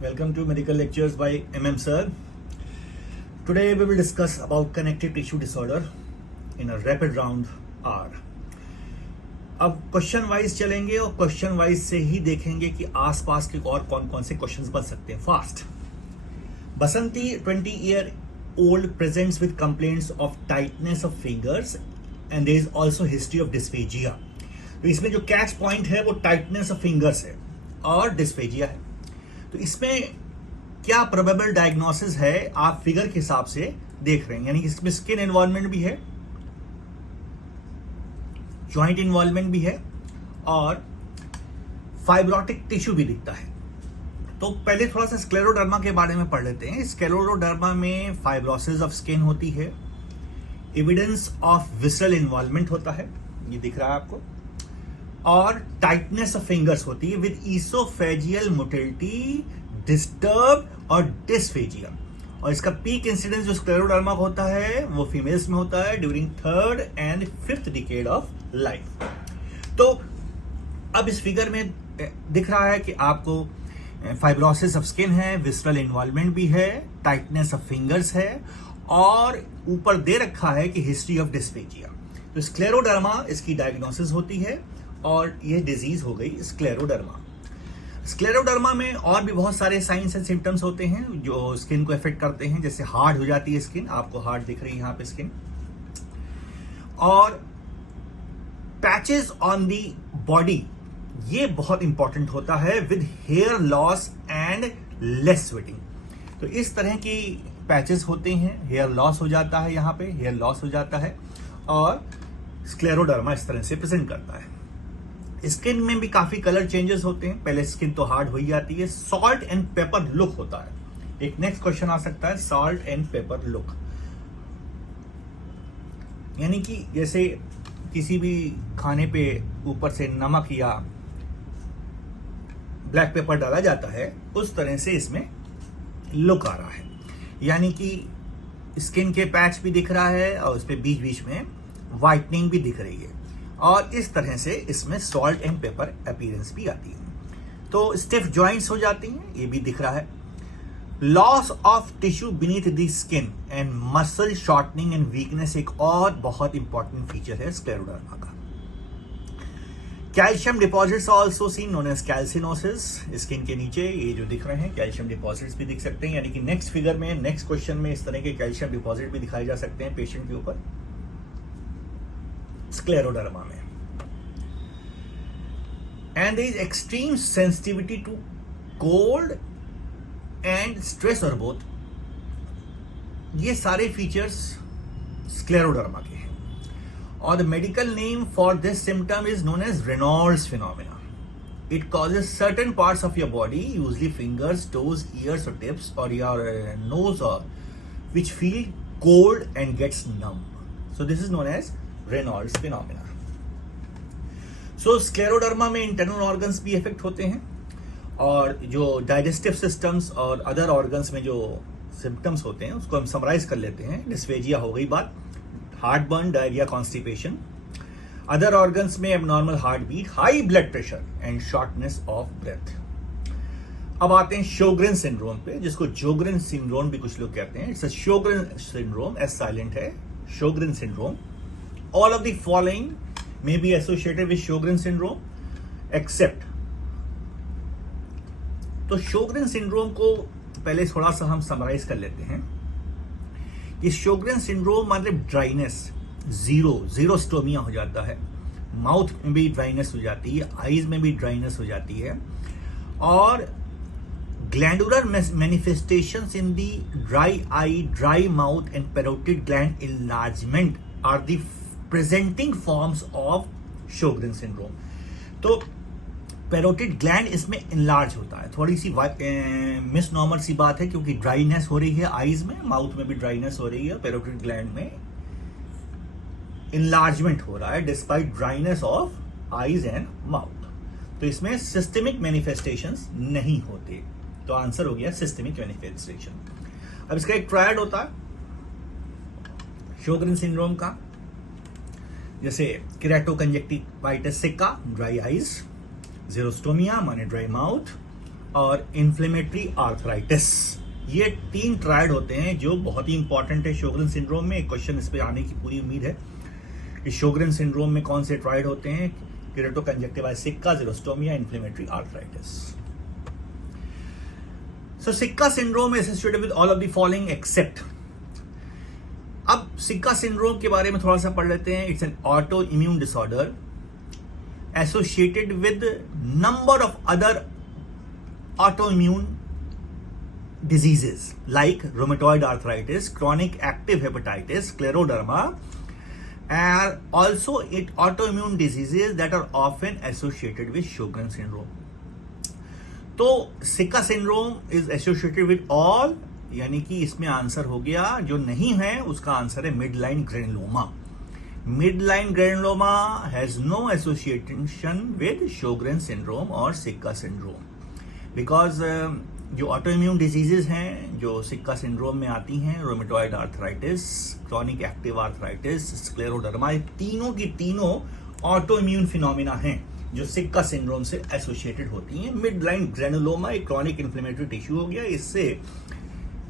Welcome to Medical Lectures by MM Sir. Today we will discuss about connective tissue disorder in a rapid round R. अब question wise चलेंगे और question wise से ही देखेंगे कि आसपास के और कौन कौन से क्वेश्चंस बन सकते हैं. Fast. Basanti 20-year-old presents with complaints of tightness of fingers and there is also history of dysphagia. तो इसमें जो कैच पॉइंट है वो टाइटनेस ऑफ फिंगर्स है और डिस्फेजिया है. तो इसमें क्या प्रोबेबल डायग्नोसिस है आप फिगर के हिसाब से देख रहे हैं, यानी कि इसमें स्किन इन्वॉल्वमेंट भी है, जॉइंट इन्वॉल्वमेंट भी है और फाइब्रोटिक टिश्यू भी दिखता है. तो पहले थोड़ा सा स्क्लेरोडर्मा के बारे में पढ़ लेते हैं. स्क्लेरोडर्मा में फाइब्रोसिस ऑफ स्किन होती है, एविडेंस ऑफ विसरल इन्वॉल्वमेंट होता है, ये दिख रहा है आपको, और टाइटनेस ऑफ फिंगर्स होती है विद ईसोफेजियल मोटिलिटी डिस्टर्ब और डिस्फेजिया. और इसका पीक इंसिडेंस जो स्क्लेरोडर्मा का होता है वो फीमेल्स में होता है during 3rd and 5th decade of life. तो अब इस फिगर में दिख रहा है कि आपको फाइब्रोसिस ऑफ स्किन है, विसरल इन्वॉल्वमेंट भी है, टाइटनेस ऑफ फिंगर्स है और ऊपर दे रखा है कि हिस्ट्री ऑफ डिस्फेजिया. तो स्क्लेरोडर्मा इसकी डायग्नोसिस होती है और ये डिजीज हो गई स्क्लेरोडर्मा. स्क्लेरोडर्मा में और भी बहुत सारे साइंस एंड सिम्टम्स होते हैं जो स्किन को इफेक्ट करते हैं, जैसे हार्ड हो जाती है स्किन, आपको हार्ड दिख रही है यहां पे स्किन, और पैचेस ऑन दी बॉडी, ये बहुत इंपॉर्टेंट होता है with hair loss and less sweating. तो इस तरह की पैचेस होते हैं, हेयर लॉस हो जाता है, यहां पे हेयर लॉस हो जाता है और स्क्लेरोडर्मा इस तरह से प्रेजेंट करता है. स्किन में भी काफी कलर चेंजेस होते हैं, पहले स्किन तो हार्ड हो ही जाती है. सॉल्ट एंड पेपर लुक होता है. एक नेक्स्ट क्वेश्चन आ सकता है, सॉल्ट एंड पेपर लुक, यानी कि जैसे किसी भी खाने पे ऊपर से नमक या ब्लैक पेपर डाला जाता है, उस तरह से इसमें लुक आ रहा है, यानी कि स्किन के पैच भी दिख रहा है और उस पे बीच बीच में व्हाइटनिंग भी दिख रही है और इस तरह से इसमें सॉल्ट एंड पेपर अपीयरेंस भी आती है. तो स्टिफ जॉइंट्स हो जाती हैं, ये भी दिख रहा है. Loss of tissue beneath the skin and muscle shortening and weakness एक और बहुत इंपॉर्टेंट फीचर है स्क्लेरोडर्मा का. Calcium deposits also seen known as calcinosis. Skin के नीचे ये जो दिख रहे हैं कैल्शियम डिपॉजिट्स भी दिख सकते हैं, यानी कि नेक्स्ट फिगर में, नेक्स्ट क्वेश्चन में इस तरह के कैल्शियम डिपॉजिट भी दिखाए जा सकते हैं पेशेंट के ऊपर स्क्लेरोडर्मा में. And there is extreme sensitivity to cold and stress और बोथ. ये सारे फीचर्स स्क्लेरोडर्मा के हैं और the medical name for this symptom is known as Raynaud's phenomena. It causes certain parts of your body, usually fingers, toes, ears और tips और your nose, और which feel cold and gets numb. So this is known as Raynaud's phenomena. So scleroderma में internal organs भी effect होते हैं और जो digestive systems और अदर ऑर्गन्स में जो सिम्टम्स होते हैं उसको हम समराइज कर लेते हैं. डिस्फेजिया हो गई बात, heartburn, diarrhoea, constipation. Other organs में abnormal heartbeat, high blood pressure and shortness of breath. अब आते हैं शोग्रेन सिंड्रोम पे, जिसको जोग्रेन सिंड्रोम भी कुछ लोग कहते हैं. It's a Sjogren syndrome, S silent है, Sjogren syndrome. All of the following may be associated with Sjogren syndrome except. तो शोग्रेन सिंड्रोम को पहले थोड़ा सा हम समराइज कर लेते हैं. कि शोग्रेन सिंड्रोम मतलब ड्राइनेस, जीरोस्टोमिया हो जाता है, माउथ में भी ड्राइनेस हो जाती है, आईज में भी ड्राइनेस हो जाती है, और glandular manifestations in the dry eye, dry mouth and parotid gland enlargement are the presenting forms of Sjogren syndrome. तो पैरोटिड ग्लैंड इसमें इनलार्ज होता है. थोड़ी सी मिसनॉर्मल सी बात है क्योंकि ड्राइनेस हो रही है आईज में, माउथ में भी ड्राइनेस हो रही है, पैरोटिड ग्लैंड में इनलार्जमेंट हो रहा है despite dryness of eyes and mouth. तो इसमें सिस्टेमिक मैनिफेस्टेशंस नहीं होते. तो आंसर हो गया सिस्टेमिक मैनिफेस्टेशन. अब इसका एक ट्रायड होता है शोग्रेन सिंड्रोम का, जैसे केराटोकंजक्टिवाइटिस सिक्का, ड्राई आईज, जेरोस्टोमिया माने ड्राई माउथ, और इन्फ्लेमेटरी आर्थराइटिस। ये 3 ट्रायड होते हैं जो बहुत ही इंपॉर्टेंट है शोगरेन सिंड्रोम में। एक क्वेश्चन इस पे आने की पूरी उम्मीद है कि शोगरेन सिंड्रोम में कौन से ट्रायड होते हैं, केरेटोकंजक्टिवाइटिस सिक्का, xerostomia, inflammatory arthritis. So sicca syndrome is associated with all of the following except। अब सिक्का सिंड्रोम के बारे में थोड़ा सा पढ़ लेते हैं। It's an auto immune disorder associated with number of other auto immune diseases like rheumatoid arthritis, chronic active hepatitis, scleroderma, and also autoimmune diseases that are often associated with Sjogren syndrome. तो सिक्का syndrome is associated with all, यानी कि इसमें answer हो गया। जो नहीं है उसका आंसर है mid line granuloma. Mid line granuloma has no association with Sjogren syndrome और सिक्का सिंड्रोम बिकॉज जो ऑटो इम्यून डिजीजेज हैं जो सिक्का सिंड्रोम में आती हैं, rheumatoid arthritis, chronic active arthritis, scleroderma, तीनों की तीनों ऑटो इम्यून फिनोमिना हैं जो सिक्का सिंड्रोम से एसोसिएटेड होती हैं। मिड लाइन ग्रेनुलोमा एक क्रॉनिक इन्फ्लेमेटरी टिश्यू हो गया, इससे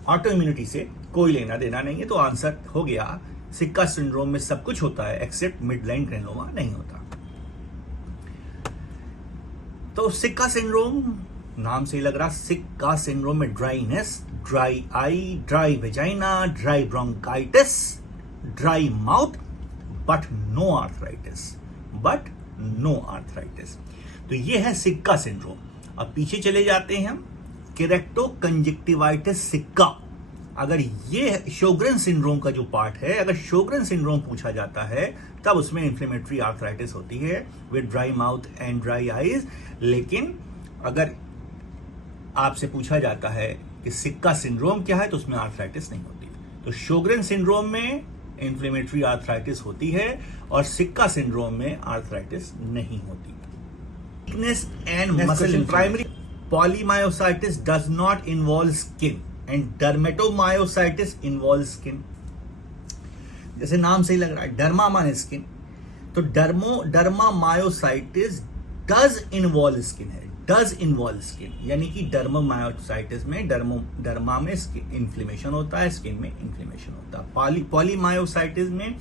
ऑटो इम्यूनिटी से कोई लेना देना नहीं है। तो आंसर हो गया सिक्का सिंड्रोम में सब कुछ होता है एक्सेप्ट मिड लाइन ग्रेनुलोमा नहीं होता। तो सिक्का सिंड्रोम नाम से ही लग रहा, सिक्का सिंड्रोम में dryness, dry eye, dry vagina, dry bronchitis, dry mouth, but no arthritis. तो ये है सिक्का सिंड्रोम। अब पीछे चले जाते हैं हम, केरेटोकंजक्टिवाइटिस सिक्का। अगर ये शोगरेन सिंड्रोम का जो पार्ट है, अगर शोगरेन सिंड्रोम पूछा जाता है तब उसमें इन्फ्लेमेटरी आर्थराइटिस होती है with dry mouth and dry eyes. लेकिन अगर आपसे पूछा जाता है कि सिक्का सिंड्रोम क्या है तो उसमें आर्थराइटिस नहीं होती। तो शोगरेन सिंड्रोम में इन्फ्लेमेटरी आर्थराइटिस होती है और सिक्का सिंड्रोम में आर्थराइटिस नहीं होती। Weakness and muscle primary polymyositis does not involve skin and dermatomyositis involve skin. जैसे नाम से ही लग रहा है, डर्मा माने स्किन, तो डर्मामायोसाइटिस डज इन्वॉल्व स्किन है, डज इन्वॉल्व स्किन, यानी कि डर्मामायोसाइटिस में डर्मा में इन्फ्लेमेशन होता है, स्किन में इन्फ्लेमेशन होता है। पॉलीमायोसाइटिस में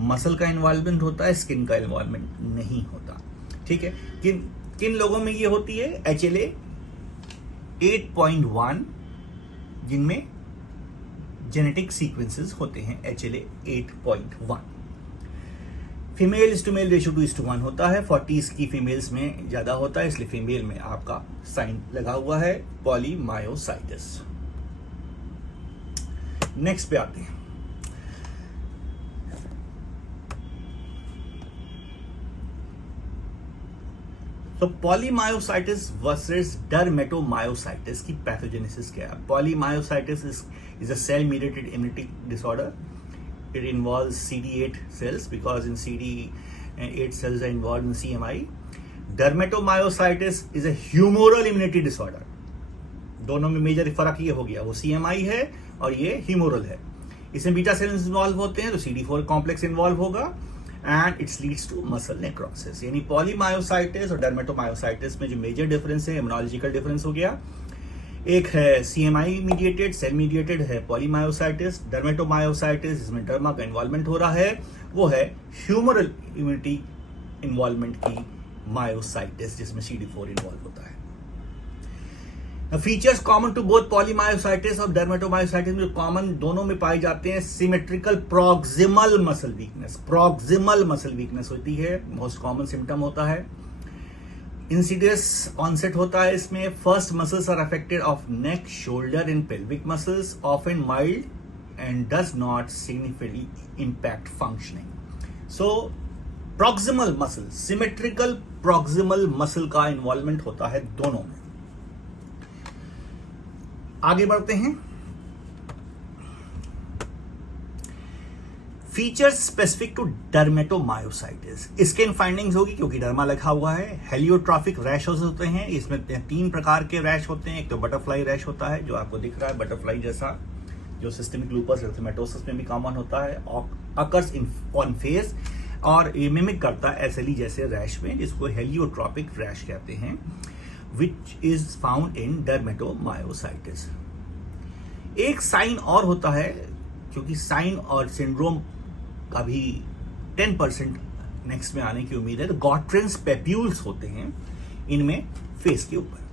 मसल का इन्वॉल्वमेंट होता है, स्किन का इन्वॉल्वमेंट नहीं होता। ठीक है, किन लोगों में ये होती है? HLA 8.1 जिनमें जेनेटिक सीक्वेंसेस होते हैं HLA 8.1। Female to male ratio 2:1 होता है, 40s की फीमेल्स में ज्यादा होता है, इसलिए फीमेल में आपका साइन लगा हुआ है पॉलीमायोसाइटिस। नेक्स्ट पे आते हैं। तो पॉलीमायोसाइटिस वर्सेस डर्मेटोमायोसाइटिस की पैथोजेनेसिस क्या है? Polymyositis is a cell mediated immunity disorder. It involves CD8 cells because in CD8 cells are involved in CMI. Dermatomyositis is a humoral immunity disorder. दोनों में major फर्क ये हो गया, वो CMI है और ये ह्यूमोरल है। इसमें बीटा सेल्स इन्वॉल्व होते हैं तो CD4 कॉम्प्लेक्स इन्वॉल्व होगा and it's leads to muscle necrosis. यानी पॉलीमायोसाइटिस और डर्मेटोमायोसाइटिस में जो मेजर डिफरेंस है, इम्यूनोलॉजिकल डिफरेंस हो गया। एक है CMI मीडिएटेड, सेल मीडिएटेड है पॉलीमायोसाइटिस। डर्मेटोमायोसाइटिस जिसमें डर्मा का इन्वॉल्वमेंट हो रहा है, वो है ह्यूमरल इम्यूनिटी इन्वॉल्वमेंट की मायोसाइटिस जिसमें CD4 इन्वॉल्व होता है। Features common to both polymyositis और डर्मेटोमायोसाइटिस में कॉमन दोनों में पाए जाते हैं, symmetrical proximal muscle weakness. Proximal muscle weakness होती है, मोस्ट कॉमन सिम्टम होता है। इंसिडियस ऑनसेट होता है इसमें। First muscles are affected of neck, shoulder and pelvic muscles, often mild and does not significantly impact functioning. So proximal muscle, symmetrical proximal muscle का involvement होता है दोनों में। आगे बढ़ते हैं। Features specific to dermatomyositis, skin findings होगी क्योंकि डर्मा लिखा हुआ है। हेलियोट्रॉफिक रैशेस होते हैं, इसमें 3 प्रकार के रैश होते हैं। एक तो बटरफ्लाई रैश होता है जो आपको दिख रहा है बटरफ्लाई जैसा, जो सिस्टेमिक लूपस एरिथेमेटोसिस में भी कॉमन होता है, अकर्स ऑन फेस, और ये मिमिक करता है SLE जैसे रैश में, जिसको हेलियोट्रॉपिक रैश कहते हैं। Which is found in dermatomyositis. एक साइन और होता है, क्योंकि साइन और सिंड्रोम का भी 10% नेक्स्ट में आने की उम्मीद है। तो गॉट्रेंस पेप्यूल्स होते हैं इनमें फेस के ऊपर।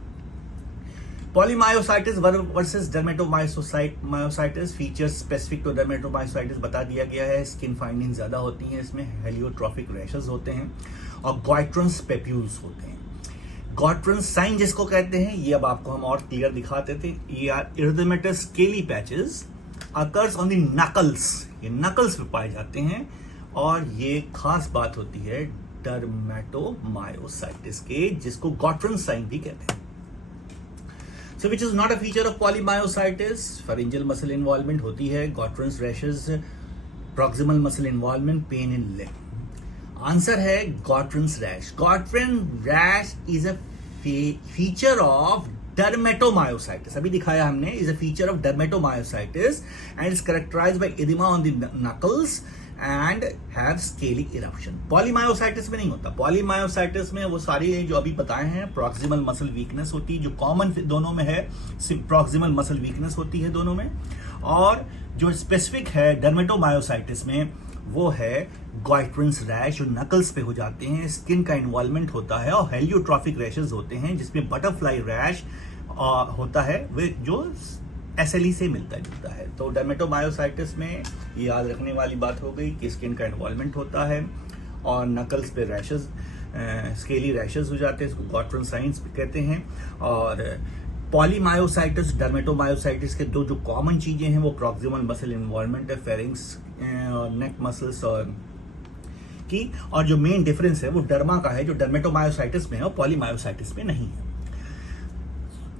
Polymyositis versus dermatomyositis, features specific to dermatomyositis बता दिया गया है। स्किन फाइंडिंग ज्यादा होती हैं इसमें, हेलियोट्रॉफिक रैशेस होते हैं और गॉट्रेंस पेप्यूल्स होते हैं। गॉट्रेंस साइन जिसको कहते हैं, ये अब आपको हम और क्लियर दिखाते थे। ये are erythematous scaly patches occurs on the knuckles, ये नकल्स पे पाए जाते हैं और ये खास बात होती है डर्मेटोमायोसाइटिस के, जिसको गॉट्रेंस साइन भी कहते हैं। So which is not a feature of polymyositis, pharyngeal muscle involvement होती है, Gotran's rashes, proximal muscle involvement, pain in leg. Answer है Gotran's rash. Gotran's rash is a feature of dermatomyositis. अभी दिखाया हमने, is a feature of dermatomyositis and is characterized by edema on the knuckles and have scaly eruption. Polymyositis में नहीं होता। Polymyositis में वो सारी जो अभी बताए हैं, प्रॉक्सिमल मसल वीकनेस होती है, जो कॉमन दोनों में है, प्रॉक्सिमल मसल वीकनेस होती है दोनों में, और जो स्पेसिफिक है डर्मेटोमायोसाइटिस में वो है गॉट्रेंस रैश, जो नकल्स पे हो जाते हैं, स्किन का इन्वॉल्वमेंट होता है और हेलियोट्रॉफिक रैशेस होते हैं, जिसमें बटरफ्लाई रैश होता है, वे जो SLE से मिलता जुलता है। तो डर्मेटोमायोसाइटिस में ये याद रखने वाली बात हो गई कि स्किन का इन्वॉल्वमेंट होता है और नकल्स पे रैशेस, स्केली रैशेस हो जाते हैं, इसको गॉट्रेंस साइंस कहते हैं। और पॉलीमायोसाइटिस, डर्मेटोमायोसाइटिस के दो जो कॉमन चीजें हैं वो प्रॉक्सिमल मसल इन्वॉल्वमेंट है, फेरिंग्स और नेक मसल्स की, और जो मेन डिफरेंस है वो डर्मा का है, जो डर्मेटोमायोसाइटिस में है और पॉलीमायोसाइटिस में नहीं है।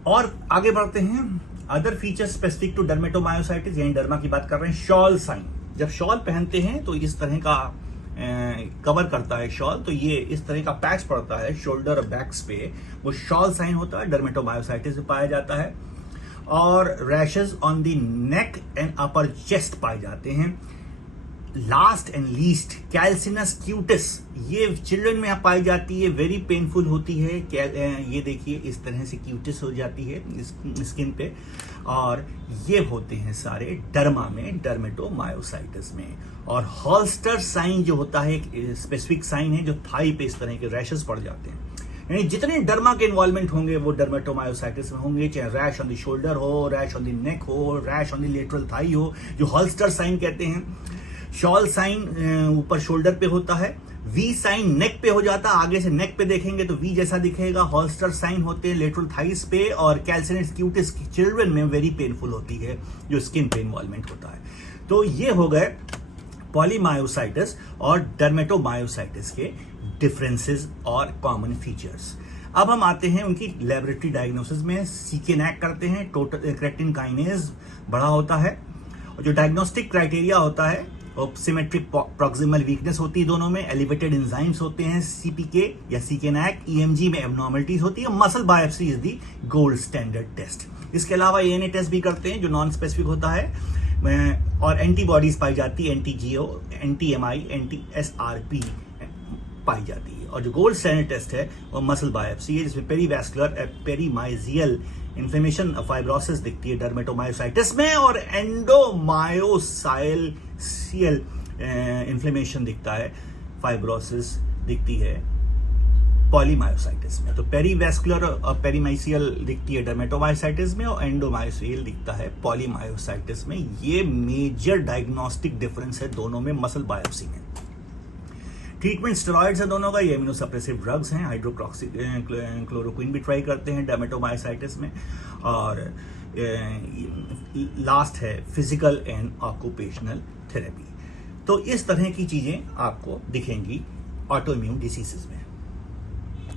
और आगे बढ़ते हैं, other feature specific to dermatomyositis, यानी डर्मा की बात कर रहे हैं। शॉल साइन, जब शॉल पहनते हैं तो इस तरह का कवर करता है शॉल, तो ये इस तरह का पैच पड़ता है शोल्डर और बैक्स पे, वो शॉल साइन होता है, डर्मेटोमायोसाइटिस में पाया जाता है। और rashes on the neck and upper chest पाए जाते हैं। लास्ट एंड लीस्ट कैल्सिनस क्यूटिस, ये चिल्ड्रन में पाई जाती है, वेरी पेनफुल होती है। ये देखिए इस तरह से क्यूटिस हो जाती है स्किन पे, और ये होते हैं सारे डर्मा में, डर्मेटोमायोसाइटिस में। और हॉल्स्टर साइन जो होता है एक स्पेसिफिक साइन है, जो थाई पे इस तरह के रैशेस पड़ जाते हैं। यानी जितने डर्मा के इन्वॉल्वमेंट होंगे वो डर्मेटोमायोसाइटिस में होंगे, चाहे रैश ऑन द शोल्डर हो, रैश ऑन द नेक हो, rash on the lateral thigh हो, जो हॉल्स्टर साइन कहते हैं। शॉल साइन ऊपर शोल्डर पे होता है, वी साइन नेक पे हो जाता है, आगे से नेक पे देखेंगे तो वी जैसा दिखेगा। हॉल्स्टर साइन होते हैं लेटरल थाइस पे, और कैल्सिनस क्यूटिस चिल्ड्रन में वेरी पेनफुल होती है, जो स्किन पे इन्वॉल्वमेंट होता है। तो ये हो गए पॉलीमायोसाइटिस और डर्मेटोमायोसाइटिस के डिफरेंसेस और कॉमन फीचर्स। अब हम आते हैं उनकी लेबोरेटरी डायग्नोसिस में। सीकेनैक करते हैं, टोटल क्रेटिन काइनेज बढ़ा होता है, और जो डायग्नोस्टिक क्राइटेरिया होता है सिमेट्रिक प्रॉक्सिमल वीकनेस होती है दोनों में, एलिवेटेड एंजाइम्स होते हैं, सीपीके या सीकेनैक, ईएमजी में एब्नॉर्मलिटीज होती है, muscle biopsy is the gold standard test. इसके अलावा एएनए टेस्ट भी करते हैं जो नॉन स्पेसिफिक होता है, और एंटीबॉडीज पाई जाती है, एंटीजीओ, एंटीएमआई, एंटीएसआरपी पाई जाती है। और जो गोल्ड स्टैंडर्ड टेस्ट है वो मसल बायोप्सी है, जिसमें पेरीवैस्कुलर पेरीमाइजियल इन्फ्लेमेशन फाइब्रोसिस दिखती है डर्मेटोमायोसाइटिस में, और एंडोमायोसाइल इन्फ्लेमेशन दिखता है, फाइब्रोसिस दिखती है पॉलीमायोसाइटिस में। तो पेरीवैस्कुलर और पेरीमाइसियल दिखती है डर्मेटोमायोसाइटिस में, और एंडोमायोसाइल दिखता है पॉलीमायोसाइटिस में। ये मेजर डायग्नोस्टिक डिफरेंस है दोनों में मसल बायोप्सी में। ट्रीटमेंट स्टेरॉइड्स है दोनों का, ये इम्यूनोसप्रेसिव ड्रग्स हैं, हाइड्रोक्सी क्लोरोक्विन भी ट्राई करते हैं डर्मेटोमायोसाइटिस में। और लास्ट है फिजिकल एंड ऑक्यूपेशनल थेरेपी। तो इस तरह की चीजें आपको दिखेंगी ऑटो इम्यून डिसीजेज में।